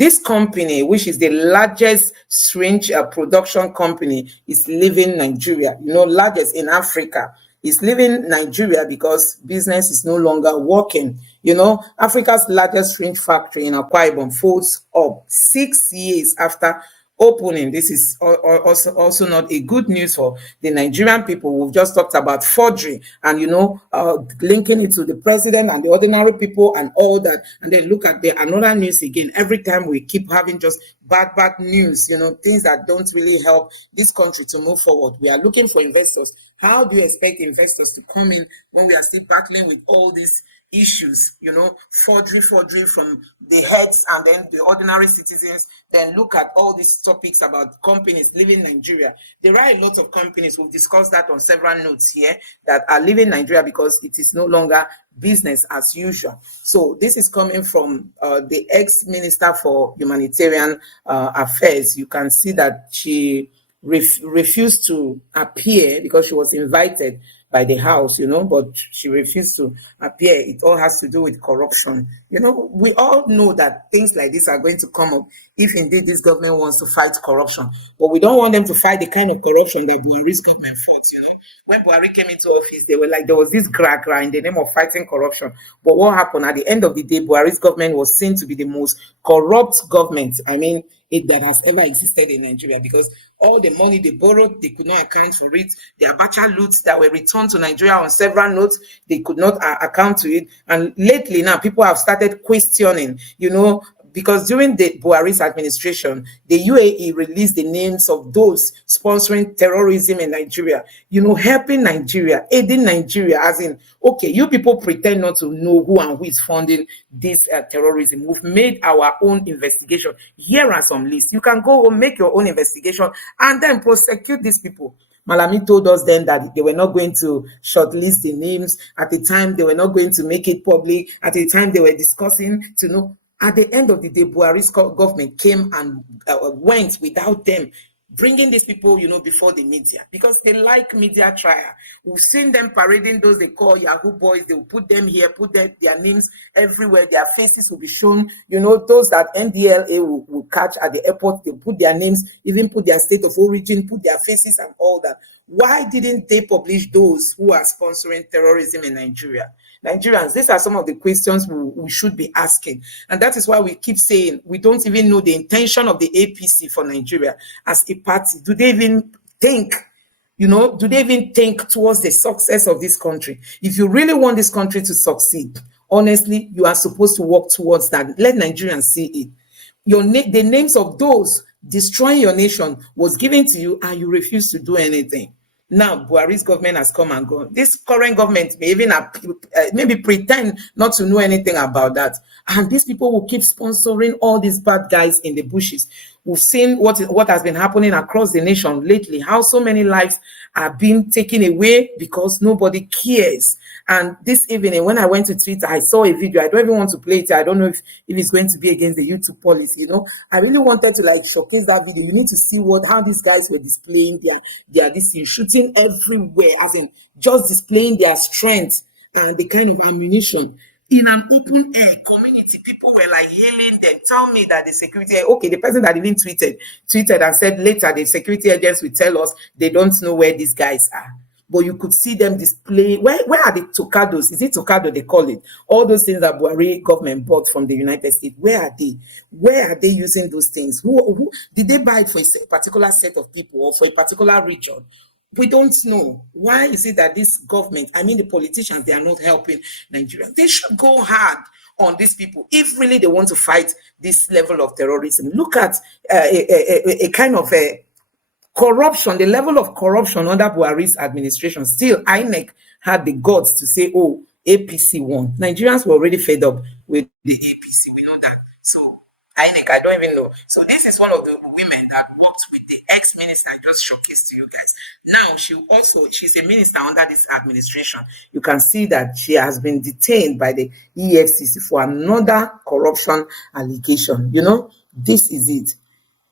this company, which is the largest syringe production company, is leaving Nigeria. Largest in Africa, is leaving Nigeria because business is no longer working. Africa's largest syringe factory in Akwa Ibom folds up 6 years after opening. This is also not a good news for the Nigerian people. We've just talked about forgery and linking it to the president and the ordinary people and all that, and then look at the another news again. Every time we keep having just bad news, things that don't really help this country to move forward. We are looking for investors. How do you expect investors to come in when we are still battling with all these issues, forgery from the heads and then the ordinary citizens? Then look at all these topics about companies leaving Nigeria. There are a lot of companies, we've discussed that on several notes here, that are leaving Nigeria because it is no longer business as usual. So this is coming from the ex-minister for humanitarian affairs. You can see that she refused to appear because she was invited by the House, but she refused to appear. It all has to do with corruption. We all know that things like this are going to come up if indeed this government wants to fight corruption. But we don't want them to fight the kind of corruption that Buhari's government fought. When Buhari came into office, they were like, there was this gra in the name of fighting corruption. But what happened at the end of the day, Buhari's government was seen to be the most corrupt government, that has ever existed in Nigeria, because all the money they borrowed, they could not account for it. The Abacha loots that were returned to Nigeria on several notes, they could not account to it. And lately now, people have started questioning, because during the Buhari's administration, the UAE released the names of those sponsoring terrorism in Nigeria, helping Nigeria, aiding Nigeria, as in, okay, you people pretend not to know who and who is funding this terrorism. We've made our own investigation. Here are some lists. You can go home, make your own investigation, and then prosecute these people. Malami told us then that they were not going to shortlist the names. At the time, they were not going to make it public. At the time, they were discussing to know. At the end of the day, Buhari's government came and went without them bringing these people, before the media, because they like media trial. We've seen them parading those they call Yahoo boys. They will put them here, put their names everywhere. Their faces will be shown. Those that NDLA will catch at the airport, they'll put their names, even put their state of origin, put their faces and all that. Why didn't they publish those who are sponsoring terrorism in Nigeria? Nigerians, these are some of the questions we should be asking. And that is why we keep saying we don't even know the intention of the APC for Nigeria as a party. Do they even think, towards the success of this country? If you really want this country to succeed, honestly, you are supposed to work towards that. Let Nigerians see it. The names of those destroying your nation was given to you and you refuse to do anything. Now, Buhari's government has come and gone. This current government may even maybe pretend not to know anything about that. And these people will keep sponsoring all these bad guys in the bushes. We've seen what has been happening across the nation lately, how so many lives are being taken away because nobody cares. And this evening, when I went to Twitter, I saw a video. I don't even want to play it. I don't know if it's going to be against the YouTube policy. I really wanted to showcase that video. You need to see how these guys were displaying their this thing, shooting everywhere, as in just displaying their strength and the kind of ammunition. In an open air community, people were hailing them. Tell me that the security, the person that even tweeted and said later the security agents will tell us they don't know where these guys are. But you could see them display. Where are the tocados? Is it tocado they call it? All those things that Buhari government bought from the United States. Where are they? Where are they using those things? Who did they buy it for a particular set of people or for a particular region? We don't know. Why is it that this government, the politicians, they are not helping Nigerians? They should go hard on these people if really they want to fight this level of terrorism. Look at a kind of a corruption, the level of corruption under Buhari's administration. Still, INEC had the guts to say, APC won. Nigerians were already fed up with the APC. We know that. So INEC, I don't even know. So this is one of the women that worked with the ex-minister I just showcased to you guys. Now she's a minister under this administration. You can see that she has been detained by the EFCC for another corruption allegation. This is it.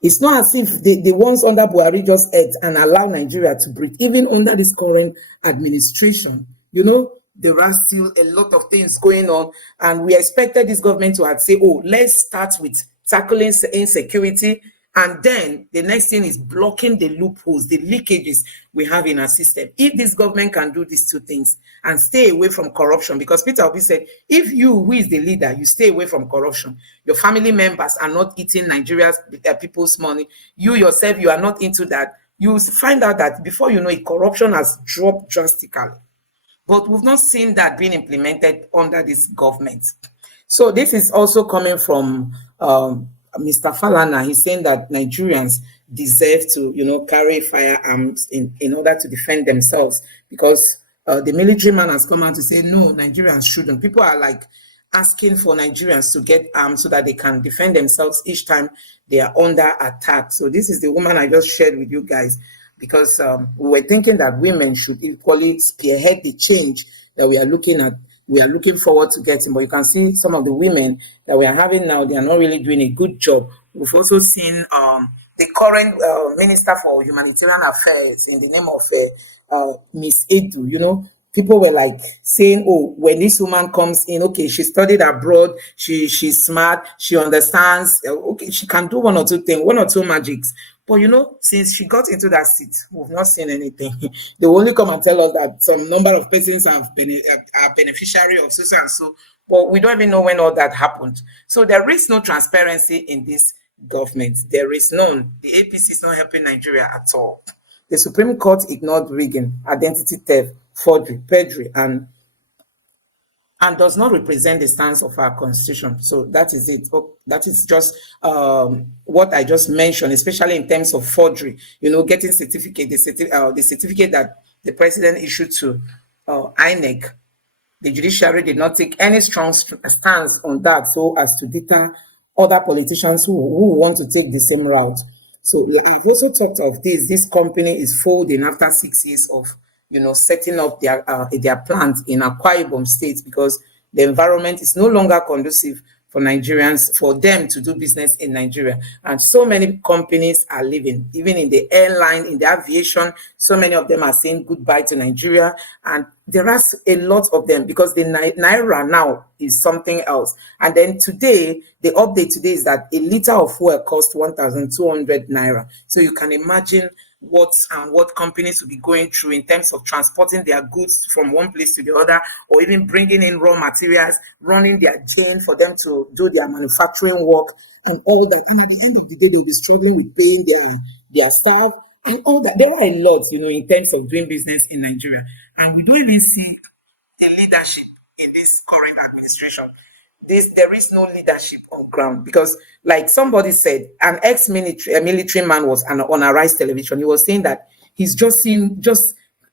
It's not as if the ones under Buhari just ate and allow Nigeria to breathe. Even under this current administration, there are still a lot of things going on. And we expected this government to have said, let's start with tackling insecurity, and then the next thing is blocking the loopholes, the leakages we have in our system. If this government can do these two things and stay away from corruption, because Peter Obi said, if you, who is the leader, you stay away from corruption, your family members are not eating Nigeria's people's money, you yourself, you are not into that, you find out that before you know it, corruption has dropped drastically. But we've not seen that being implemented under this government. So this is also coming from Mr. Falana. He's saying that Nigerians deserve to, carry firearms in order to defend themselves, because the military man has come out to say, no, Nigerians shouldn't. People are like asking for Nigerians to get arms so that they can defend themselves each time they are under attack. So this is the woman I just shared with you guys, because we were thinking that women should equally spearhead the change that we are looking at. We are looking forward to getting, but you can see some of the women that we are having now, they are not really doing a good job. We've also seen the current Minister for Humanitarian Affairs in the name of Miss Edu. People were like saying, oh, when this woman comes in, okay, she studied abroad, she's smart, she understands, okay, she can do one or two things, one or two magics. But since she got into that seat, we've not seen anything. They will only come and tell us that some number of persons are beneficiary of so and so, but we don't even know when all that happened. So there is no transparency in this government. There is none. The APC is not helping Nigeria at all. The Supreme Court ignored rigging, identity theft, forgery, perjury, and does not represent the stance of our constitution. So that is it. That is just what I just mentioned, especially in terms of forgery. Getting certificate, the certificate that the president issued to INEC. The judiciary did not take any strong stance on that, so as to deter other politicians who want to take the same route. So I've also talked of this. This company is folding after 6 years of setting up their plant in Akwa Ibom State, because the environment is no longer conducive for Nigerians, for them to do business in Nigeria. And so many companies are leaving, even in the airline, in the aviation, so many of them are saying goodbye to Nigeria. And there are a lot of them, because the Naira now is something else. And then today, the update today is that a liter of fuel costs 1,200 Naira. So you can imagine what companies will be going through in terms of transporting their goods from one place to the other, or even bringing in raw materials, running their chain for them to do their manufacturing work and all that. And at the end of the day, they'll be struggling with paying their staff and all that. There are a lot, in terms of doing business in Nigeria. And we don't even see the leadership in this current administration. There is no leadership on ground, because, like somebody said, an military man was on Arise television. He was saying that he's just seen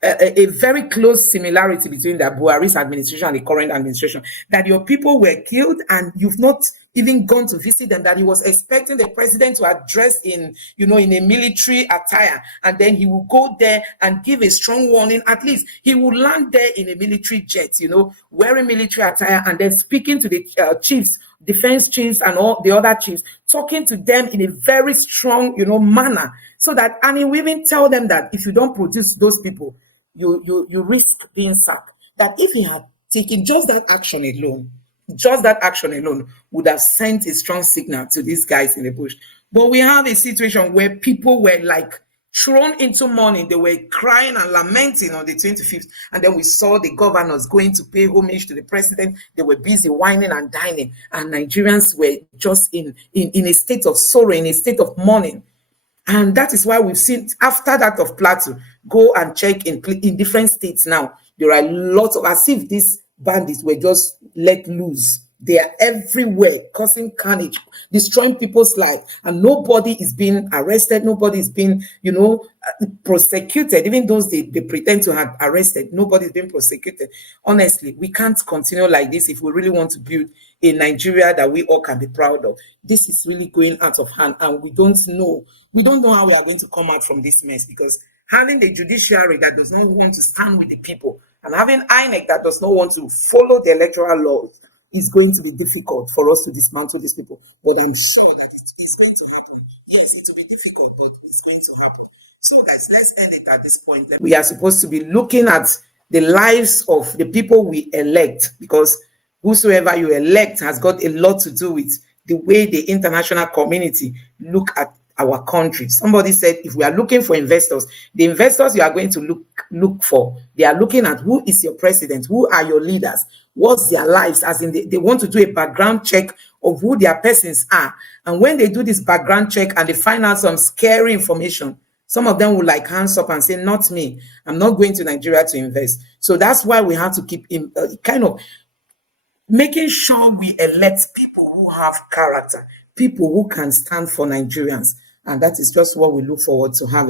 a very close similarity between the Buhari's administration and the current administration, that your people were killed and you've not even gone to visit them, that he was expecting the president to address in a military attire, and then he will go there and give a strong warning. At least he will land there in a military jet, wearing military attire, and then speaking to the chiefs, defense chiefs, and all the other chiefs, talking to them in a very strong, manner, so that, and he will even tell them that if you don't produce those people, you risk being sacked. That if he had taken just that action alone would have sent a strong signal to these guys in the bush. But we have a situation where people were like thrown into mourning. They were crying and lamenting on the 25th. And then we saw the governors going to pay homage to the president. They were busy whining and dining. And Nigerians were just in a state of sorrow, in a state of mourning. And that is why we've seen, after that of Plateau, go and check in different states now. There are lots of, as if these bandits were just let loose. They are everywhere, causing carnage, destroying people's lives, and nobody is being arrested. Nobody is being, prosecuted. Even those they pretend to have arrested, nobody is being prosecuted. Honestly, we can't continue like this if we really want to build a Nigeria that we all can be proud of. This is really going out of hand, and we don't know how we are going to come out from this mess, because having the judiciary that does not want to stand with the people, and having INEC that does not want to follow the electoral laws, is going to be difficult for us to dismantle these people. But I'm sure that it's going to happen. Yes, it will be difficult, but it's going to happen. So guys, let's end it at this point. We are supposed to be looking at the lives of the people we elect, because whosoever you elect has got a lot to do with the way the international community look at our country. Somebody said, if we are looking for investors, the investors you are going to look for, they are looking at who is your president, who are your leaders, what's their lives, as in they want to do a background check of who their persons are. And when they do this background check and they find out some scary information, some of them will like hands up and say, not me, I'm not going to Nigeria to invest. So that's why we have to keep kind of making sure we elect people who have character, people who can stand for Nigerians. And that is just what we look forward to having.